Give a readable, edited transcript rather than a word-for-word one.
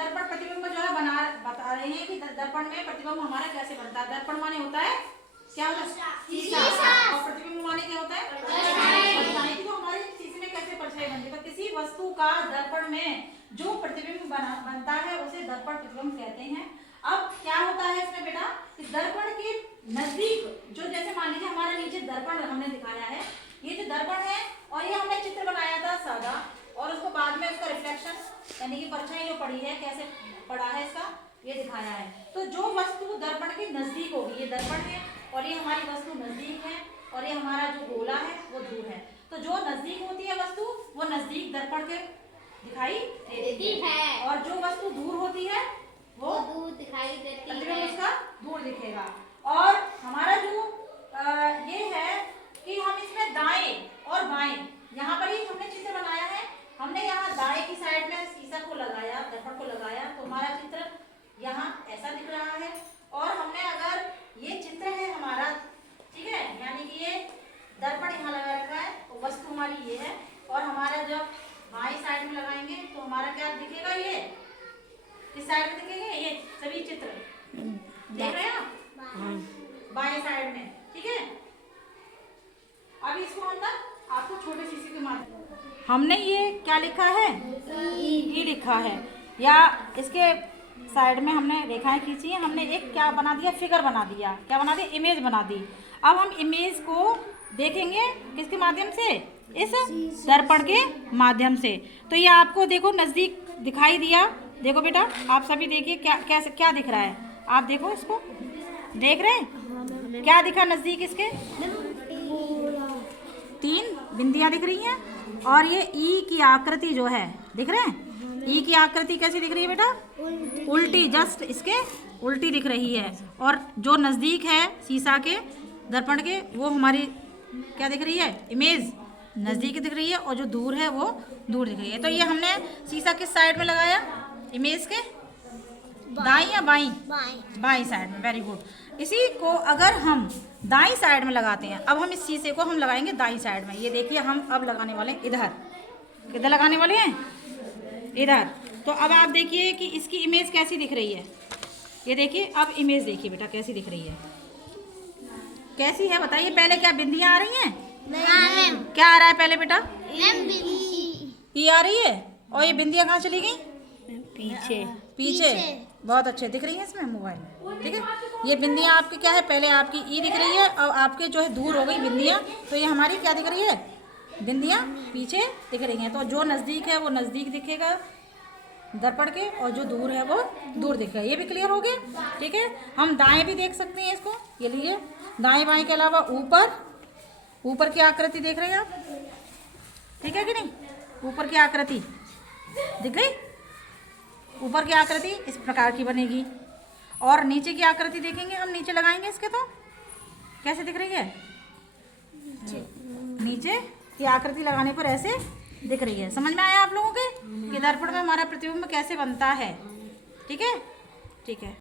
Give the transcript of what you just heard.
दर्पण प्रतिबिंब जो है बता रहे हैं कि दर्पण में प्रतिबिंब हमारा कैसे बनता है। दर्पण माने होता है क्या होता है? शीशा। और प्रतिबिंब माने क्या होता है? परछाई। तो हमारे शीशे में कैसे परछाई बनती है? तो किसी वस्तु का दर्पण में जो प्रतिबिंब बनता है उसे दर्पण प्रतिबिंब कहते हैं। अब क्या होता है इसमें बेटा कि दर्पण के नजदीक जो, जैसे मान लीजिए हमारा नीचे दर्पण हमने दिखाया है, ये जो दर्पण है और ये हमने चित्र बनाया था सादा, और उसको बाद में उसका रिफ्लेक्शन यानी कि परछाई जो पड़ी है, कैसे पड़ा है इसका ये दिखाया है। तो जो वस्तु दर्पण के नजदीक होगी, ये दर्पण है और ये हमारी वस्तु नजदीक है, और ये हमारा जो गोला है वो दूर है। तो जो नजदीक होती है वस्तु वो नजदीक दर्पण के दिखाई देती है, और जो वस्तु दूर होती है वो दूर दिखाई देती है, उसका दूर दिखेगा। और हमारा जो ये है कि हम इसमें दाएं और बाएं, यहाँ पर ही हमने चित्र बनाया है, हमने यहाँ दाएं की साइड में शीशा को लगाया, दर्पण को लगाया, तो हमारा चित्र यहाँ ऐसा दिख रहा है। और हमने अगर ये चित्र है हमारा, ठीक है, यानी कि ये दर्पण यहाँ लगा रखा है, तो वस्तु हमारी ये है, और हमारा जब बाएं साइड में लगाएंगे तो हमारा क्या दिखेगा, ये किस साइड में दिखेंगे ये सभी चित्र, देख रहे हैं आप बाएं साइड में, ठीक है। अब इसको हम ना आपको छोटे शीशे के माध्यम हमने ये क्या लिखा है, ई लिखा है, या इसके साइड में हमने रेखाएं खींची है, हमने एक क्या बना दिया, फिगर बना दिया, क्या बना दिया, इमेज बना दी। अब हम इमेज को देखेंगे किसके माध्यम से, इस दर्पण के माध्यम से। तो ये आपको देखो नजदीक दिखाई दिया, देखो बेटा आप सभी देखिए क्या दिख रहा है, आप देखो इसको, देख रहे हैं क्या दिखा नजदीक, इसके 3 बिंदियां दिख रही हैं, और ये ई की आकृति जो है दिख रहे हैं, ई की आकृति कैसी दिख रही है बेटा, उल्टी, जस्ट इसके उल्टी दिख रही है। और जो नज़दीक है शीशा के दर्पण के वो हमारी क्या दिख रही है, इमेज नज़दीक दिख रही है, और जो दूर है वो दूर दिख रही है। तो ये हमने शीशा किस साइड में लगाया, इमेज के दाईं या बाईं, बाईं साइड में, वेरी गुड। इसी को अगर हम दाईं साइड में लगाते हैं, अब हम इस शीशे को हम लगाएंगे दाईं साइड में, ये देखिए हम अब लगाने वाले हैं इधर, किधर लगाने वाले हैं, इधर। तो अब आप देखिए कि इसकी इमेज कैसी दिख रही है, ये देखिए, अब इमेज देखिए बेटा कैसी दिख रही है, कैसी है बताइए। पहले क्या बिंदियां आ रही हैं, क्या आ रहा है पहले बेटा, ई आ रही है, और ये बिंदियां कहाँ चली गई, पीछे बहुत अच्छे दिख रही है इसमें मोबाइल में, ठीक है। ये बिंदियां आपकी क्या है, पहले आपकी ई दिख रही है, और आपके जो है दूर हो गई बिंदियां, तो ये हमारी क्या दिख रही है, बिंदियां पीछे दिख रही हैं। तो जो नज़दीक है वो नज़दीक दिखेगा दर्पण के, और जो दूर है वो दूर दिखेगा। ये भी क्लियर हो गया, ठीक है। हम दाएं भी देख सकते हैं इसको, ये लीजिए, दाएं बाएं के अलावा ऊपर की आकृति देख रहे हैं आप, ठीक है कि नहीं, ऊपर की आकृति दिख गई, ऊपर की आकृति इस प्रकार की बनेगी, और नीचे की आकृति देखेंगे हम, नीचे लगाएंगे इसके तो कैसे दिख रही है, नीचे की आकृति लगाने पर ऐसे दिख रही है। समझ में आया आप लोगों के कि दर्पण में हमारा प्रतिबिंब कैसे बनता है, ठीक है, ठीक है।